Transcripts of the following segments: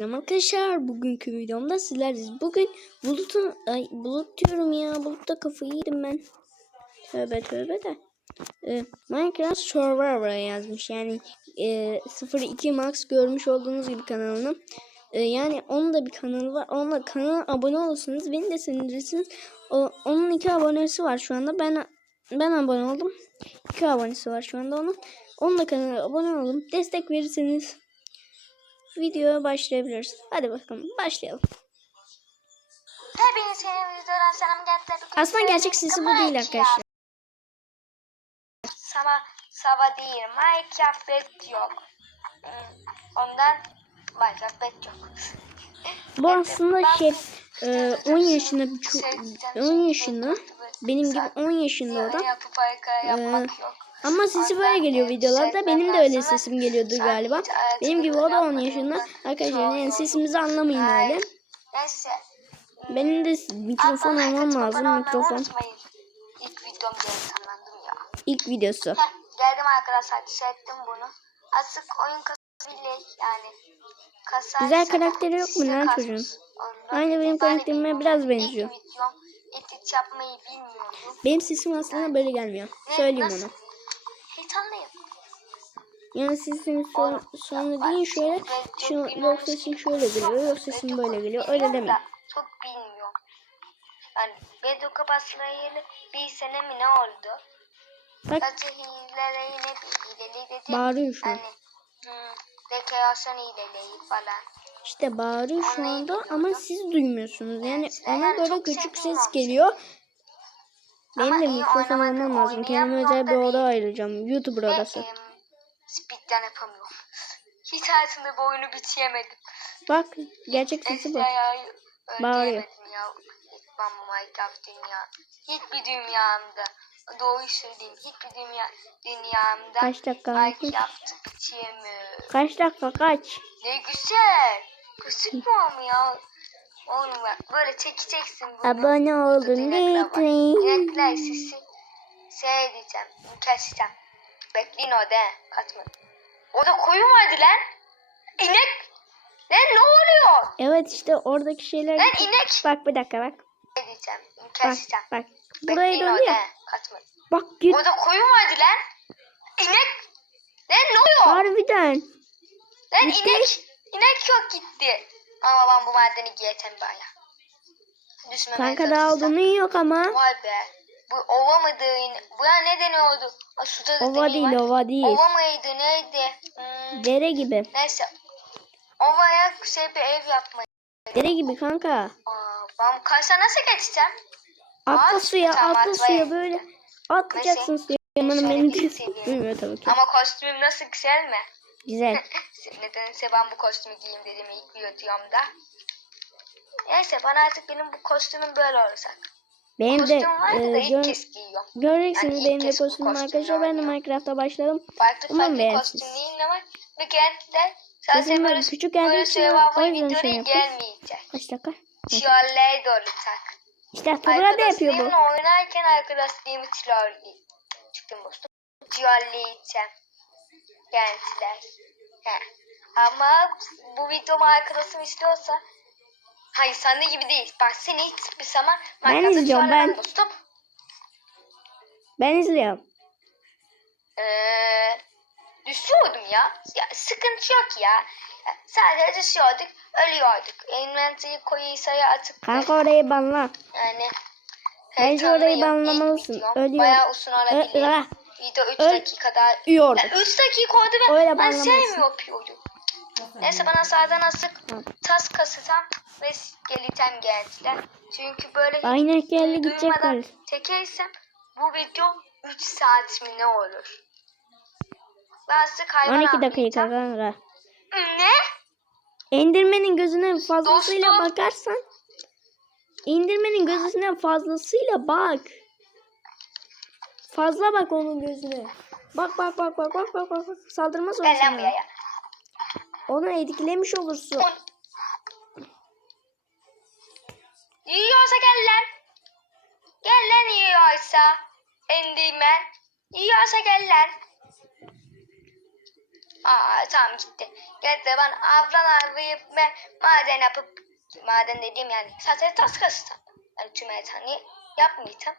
Merhaba Arkadaşlar bugünkü videomda sizlerleyiz. Bugün bulutun ay bulut diyorum ya bulutta kafayı yedim ben. Tövbe tövbe de. Ee, Minecraft Survivor yazmış yani e, 02 Max görmüş olduğunuz gibi kanalını. Ee, yani onun da bir kanalı var. Onunla kanala abone olursanız beni de sevindirirsiniz. O, onun iki abonesi var şu anda. Ben ben abone oldum. İki abonesi var şu anda onun. Onun da kanala abone olun. Destek verirseniz videoya başlayabiliriz. Hadi bakalım başlayalım. Hepiniz selam Aslında gerçek sesi bu değil arkadaşlar. Sabah, sabah değil. Minecraft yok. Hmm, Ondan Minecraft yok. Bu aslında şey e, 10 yaşında bir çocuk 10 yaşında benim gibi 10 yaşında o da. Ama sesi böyle geliyor videolarda. Benim de öyle sesim geliyordu galiba. Benim gibi o da 10 yaşında. Arkadaşlar yani sesimizi anlamayın öyle. Benim de mikrofon almam lazım. Mikrofon İlk videom yayınlandım ya. ilk videosu. Heh, geldim arkadaşlar ettim bunu. Asık oyun kasıyla yani kasarsa Güzel karakteri yok mu lan çocuğun? Aynı benim karakterime bilmiyorum. biraz benziyor. edit yapmayı bilmiyordum. Benim sesim aslında böyle gelmiyor. Söyleyeyim onu. Heyecanlıyım. Yani sesim son, sonra değil şöyle şu yok sesim şöyle geliyor yok sesim böyle geliyor öyle demeyin. Çok bilmiyorum. Yani Bedrock'a başlayalı bir sene mi ne oldu? Bak Sadece hilelere yine bir hileli dedi. bağırıyor şu an. Hani hmm, hileleri falan. İşte bağırıyor şu anda ama siz duymuyorsunuz. Yani ona çok küçük sevdiğim ses geliyor. Benim de mikrofon almam lazım. Kendime özel bir da oda ayıracağım. YouTuber odası. em, speedrun yapamıyorum. Hiç hayatımda bu oyunu bitiremedim. Bak gerçek sesi bu. Eşyayı Bağırıyor. ya. İlk ben bu Minecraft dünya. Hiçbir dünyamda. Doğru söyleyeyim. Hiçbir dünya, dünyamda Kaç dakika? Minecraft bitiremiyorum. Kaç dakika kaç? Ne güzel. Gözükmüyor mu ya? Bak böyle çekeceksin bunu. Abone olun lütfen. İnekler sesi diyeceğim. Keseceğim. Bekleyin o de. Kaçma. O da koyun vardı lan. İnek. Lan ne oluyor? Evet işte oradaki şeyler. Lan inek. Bak bir dakika bak. Ne diyeceğim? Bak Keseceğim. bak. Buraya Bekleyin o döndü ya. de. Kaçma. Bak git. O da koyun vardı lan. İnek. Lan ne oluyor? Harbiden. Lan gitti. inek. İnek yok gitti. Ama ben bu madeni giyeceğim baya. Düşmemeye Kanka daha olduğunu yok ama. Vay be. Bu ova mıydı? yine? Bu ya ne deniyordu? Aa, suda da Ova değil var. ova değil. Ova mıydı neydi? Hmm, Dere gibi. neyse. Ovaya şey bir ev yapmayı. Dere gibi kanka. Aa, ben karşıya nasıl geçeceğim? Atla Aa, suya atla suya ya. böyle. Atlayacaksın suya. Yamanın beni bir de seveyim. duymuyor tabii ki. Ama kostümüm nasıl güzel mi? Güzel. Nedense ben bu kostümü giyeyim dedim ilk videomda. Neyse bana artık benim bu kostümüm böyle olacak. Benim de Kostüm vardı da e, ilk gör, kez giyiyorum. göreceksiniz Yani benim de kostümüm arkadaşlar. Ben de. Minecraft'a başladım. Farklı Umarım farklı beğenirsiniz. kostümleyim ama gençler Sesim zaten böyle küçük böyle survival şey videoları yaptım. gelmeyecek. Kaç dakika? Şiarlaya da olacak. İşte Tuğra da yapıyor bu. Oynarken arkadaşlarımı çilarlayayım. Çıktım dostum. Çiarlayacağım. Gençler. He. Ama bu videomu arkadaşım istiyorsa Hayır sen de gibi değil. Bak seni hiçbir zaman Ben izliyorum, ben. Dostum. Ben izliyorum. Ee, düşüyordum ya. ya. Sıkıntı yok ya. Sadece düşüyorduk, ölüyorduk. Inventary koyu sayı atıp Kanka orayı banla. yani Bence orayı banlamalısın. Ölüyor. Bayağı uzun Ö- olabilir. Video 3 Ö- dakikada. Uyuyordu. Ya 3 dakika oldu ve Öyle ben banlamalısın. sevmiyorum yapıyorum. Neyse bana sağdan asık tas kasacağım ve geleceğim gençler. Çünkü böyle Aynen geldi gidecek duymadan var. çekersem bu video 3 saat mi ne olur? Ben sık hayvan 12 dakika kanka. Ne? Endirmenin gözüne fazlasıyla Dostum. bakarsan indirmenin gözüne fazlasıyla bak. Fazla bak onun gözüne. Bak bak bak bak bak bak bak. bak. Saldırmaz o Gel lan sana. buraya. Onu etkilemiş olursun. On. Yiyorsa gel lan. Gel lan yiyorsa. Endirmen. Yiyorsa gel lan. Aa tamam gitti. Geldi ben ablan abi ve maden yapıp maden dediğim yani zaten tas kastan. Yani tüm hani yapmayacağım.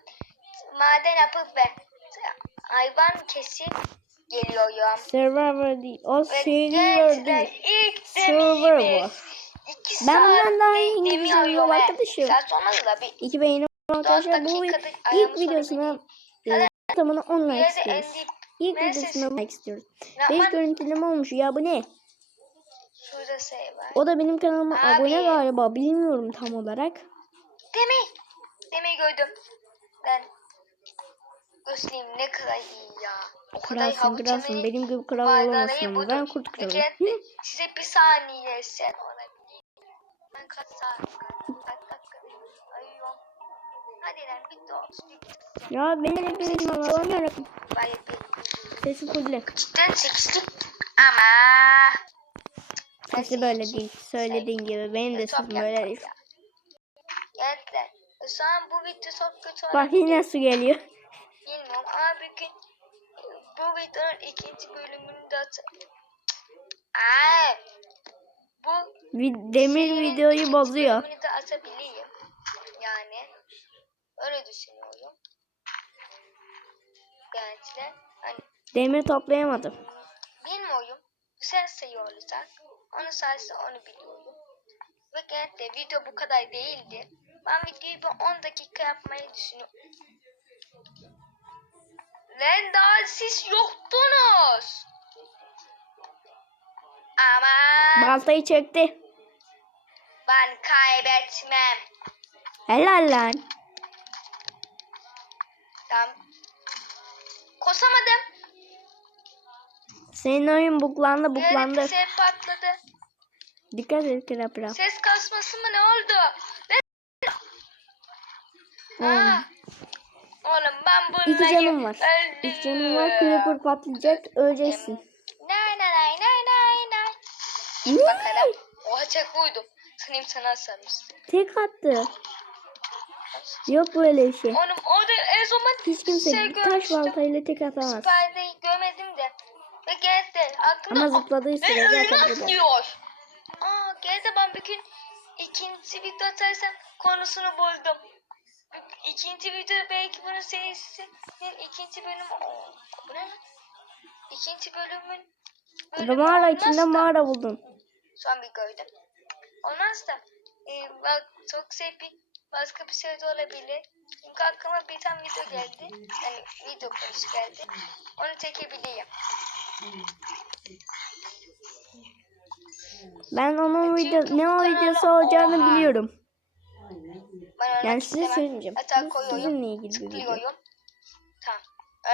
Maden yapıp ve hayvan kesip geliyorum. Survivor değil. O Survivor değil. ilk Survivor. İki Benden saat daha iyi biliyor ve arkadaşım. İki beğenim arkadaşlar. Bu ilk videosuna tamına 10 like istiyoruz. İlk videosuna like istiyoruz. Ne 5 yapman- görüntüleme olmuş ya bu ne? O da benim kanalıma Abi. abone galiba. Bilmiyorum tam olarak. Demek. Demeyi gördüm. Ben göstereyim ne kadar iyi ya. O kadar Kralsın kralsın. Benim gibi kral olamazsın ama ben kurt Bir kralım. size bir saniye sen olabilir. Ben kaç saat kaç dakika ayıyorum. Hadi lan bitti olsun. Ya benim hepiniz Allah'ım yarabbim. Bayağı bir Sesi fulle. cidden seçtik ama Sesi böyle değil. Söylediğin gibi. Benim de sesim böyle değil. Gençler şu an bu video çok kötü Bak olabilir. yine su geliyor. Bilmiyorum ama bir gün bu videonun ikinci bölümünü de atacağım. Aa, bu Demir videoyu bozuyor. bölümünü de atabilirim. Yani öyle düşünüyorum. Gençler hani Demir toplayamadım. bilmiyorum. Güzel sayı olacak. Onu sayesinde onu biliyorum. Ve gençler video bu kadar değildi. Ben videoyu bir 10 dakika yapmayı düşünüyorum. Lan daha siz yoktunuz. Ama Baltayı çekti. ben kaybetmem. Helal lan. Tamam. Kosamadım. Senin oyun buklandı buklandı. Böyle ses patladı. Dikkat et kira. Ses kasması mı ne oldu? Ne? Oğlum. Oğlum ben bununla İki canım var. öldüm. İki canım var. Creeper patlayacak. Öleceksin. Nay nay nay nay nay nay. Ne? bakalım. Oha çek vurdum. Sanayım sana sarmıştım. Tek attı. Yok böyle bir şey. Oğlum orada en zaman Hiç kimse şey taş baltayla tek atamaz. Spider'i görmedim de. Ve geldi. Aklımda Ama Ve sürece önüne atabilir. atlıyor. Aa geldi ben bir gün ikinci video atarsam konusunu buldum. İkinci video belki bunun serisinin ikinci bölümü. Oo, bu ne? İkinci bölümün Adam hala içinde da- mağara buldun. Şu an bir gördüm. Olmaz da e, bak çok bir başka bir şey de olabilir. Çünkü aklıma bir tane video geldi. Yani video konusu geldi. Onu çekebileyim. Ben onun video ne o videosu olacağını biliyorum. Ben Yani size istemem. söyleyeceğim. Hatta koyuyorum. sizinle ilgili. Tıklıyorum. Tamam.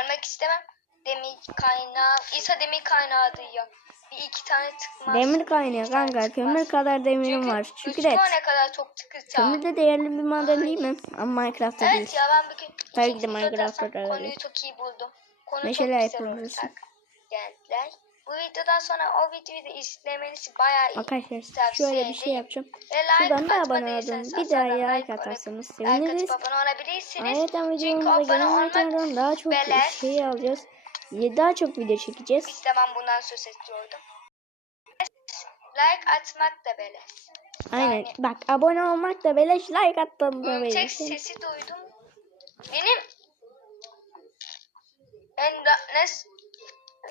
Ölmek istemem. Demir kaynağı. İsa demir kaynağı duyuyor. Bir iki tane çıkmaz. Demir kaynıyor kanka. Kömür kadar demirim Çünkü var. üç Şükret. tane kadar çok çıkacağım. Kömür de değerli bir maden değil mi? Ama Minecraft'ta değil. Evet ya ben bugün Tabii ki de Minecraft'ta da. Konuyu çok iyi buldum. Konu Meşale çok güzel olacak. Gençler. Bu videodan sonra o videoyu da izlemenizi bayağı iyi. Arkadaşlar şöyle bir şey yapacağım. Ve like Şuradan da abone olun. Bir daha like olabilir- atarsanız Like seviniriz. Ayrıca videomuza gelen like'lardan daha çok beleş. şey alacağız. Daha çok video çekeceğiz. İşte ben bundan söz ediyordum. Like atmak da beleş. Aynen. Yani- Bak abone olmak da beleş, like atmak da beleş. sesi duydum. Benim ben da, ne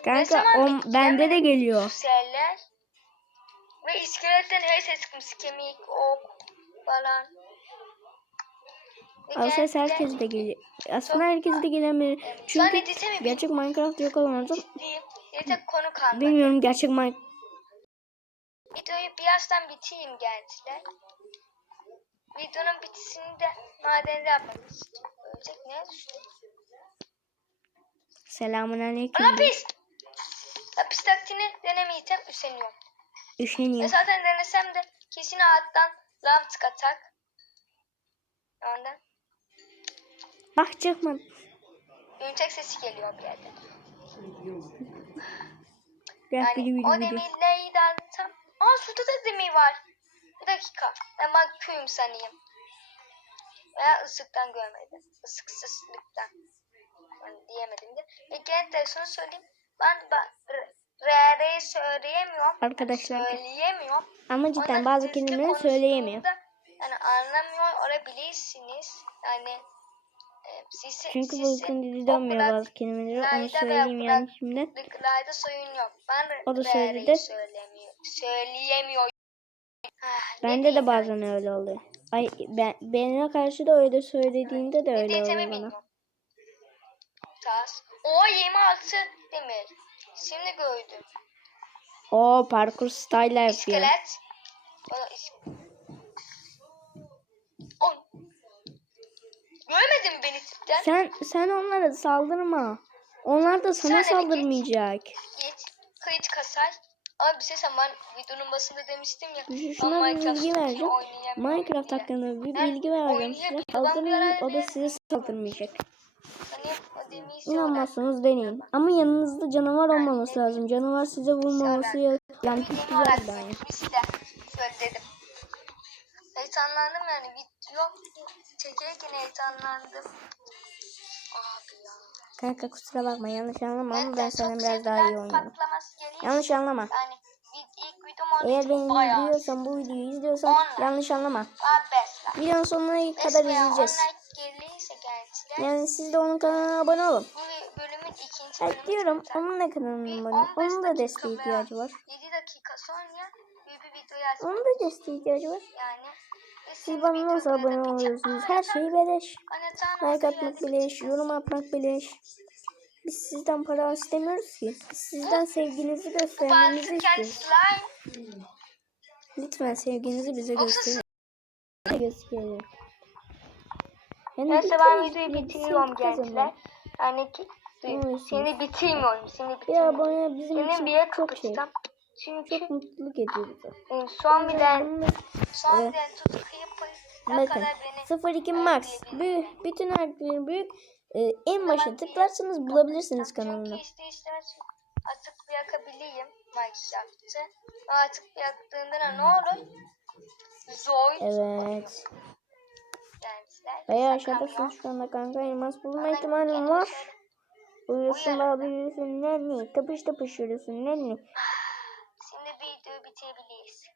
Kanka o, bende de geliyor. Şeyler ve iskeletten her ses çıkmış. Kemik, ok falan. Gerçekten herkes de geliyor. Aslında herkes de an Çünkü gerçek Minecraft yok ciddiyim. Yeter konu kalmadı. Bilmiyorum gerçek Minecraft. Videoyu birazdan bitireyim gençler. Videonun bitisini de madende yapmak istiyorum. Ölecek ne? Selamun aleyküm. Lapis! Lapis taktiğini denemeyeceğim. Üşeniyorum. Ve Üşeniyor. zaten denesem de kesin alttan lam çıkacak. Ondan. Bak çıkmadı. Üntek sesi geliyor bir yerden. Yani biri biri o demirleri de alsam. Aa suda da demir var. Bir dakika. Ben bak köyüm sanayım. Veya ısıktan görmedim. Isıksızlıktan. Yani diyemedim de. Ve gençler şunu söyleyeyim. Ben, ben R'yi söyleyemiyorum. Arkadaşlar. Söyleyemiyorum. Ama cidden bazı kelimeleri söyleyemiyor. Yani anlamıyor olabilirsiniz. Yani e, siz, Çünkü Bulut'un dili dönmüyor bazı kelimeleri. Onu söyleyeyim yani şimdi. kulaklıklarda sorun yok. Ben O da söyledi. söylemiyor. Söyleyemiyor. Ah, Bende de bazen öyle oluyor. Ay ben benime karşı da öyle söylediğinde de öyle oluyor bana. bilmiyorum. O 26 demir. Şimdi gördüm. O parkur style yapıyor. İskelet. On. Görmedin beni tipten? Sen sen onlara saldırma. Onlar da sana Sen bir git. saldırmayacak. Git. Kayıt kasay. Ama bir şey sen ben videonun başında demiştim ya. Şuna bir Minecraft bilgi vereceğim. Minecraft hakkında bir bilgi vereceğim Ben o da size saldırmayacak. Hani. İnanmazsanız deneyin. Ama yanınızda canavar olmaması lazım. Canavar size vurmaması ya yani çok güzel bir işte. Şöyle dedim. Heyecanlandım yani video çekerken heyecanlandım. Abi ya. Kanka kusura bakma yanlış anlama ama ben çok biraz daha iyi oynuyorum. Yanlış anlama. Yani Eğer beni izliyorsan bu videoyu izliyorsan yanlış anlama. Videonun sonuna kadar izleyeceğiz. Yani siz de onun kanalına abone olun. Bölümün ikinci Evet bölümü diyorum onun da kanalına abone. 15 Onun da desteğe ihtiyacı var. 7 dakika sonra bir video Onun da desteğe ihtiyacı var. yani. Siz bana nasıl abone oluyorsunuz? Her şey beleş. Like atmak beleş, yorum atmak beleş. Biz sizden para istemiyoruz ki. Biz sizden sevginizi göstermenizi istiyoruz. Lütfen sevginizi bize gösterin. Gösterin. Yani Neyse ben videoyu bitiriyorum gençler. Yani ki seni bitirmiyorum. Seni bitirmiyorum. abone bizim Senin için bir yer çok şey. Çünkü Çok mutluluk ediyor bizi. e, son bir den son bir den tut Bakın kadar beni 02 Max büyük, bütün harfleri büyük e, en başa tıklarsanız bulabilirsiniz kanalını. Çünkü ister istemez artık bırakabileyim Minecraft'ı. Artık bıraktığında da ne olur? Zor. Evet. Veya aşağıdasın şu anda kanka elmas bulma kendimi var. Uyuyorsun daha büyüyorsun nenni. Kapış tapış yürüyorsun nenni. Şimdi videoyu bitirebiliriz.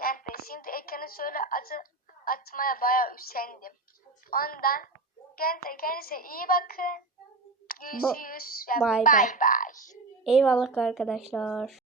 Yani şimdi ekranı şöyle atı, atmaya bayağı üşendim. Ondan kendinize, kendinize iyi bakın. Görüşürüz. bye Bye bye. bye. Eyvallah arkadaşlar.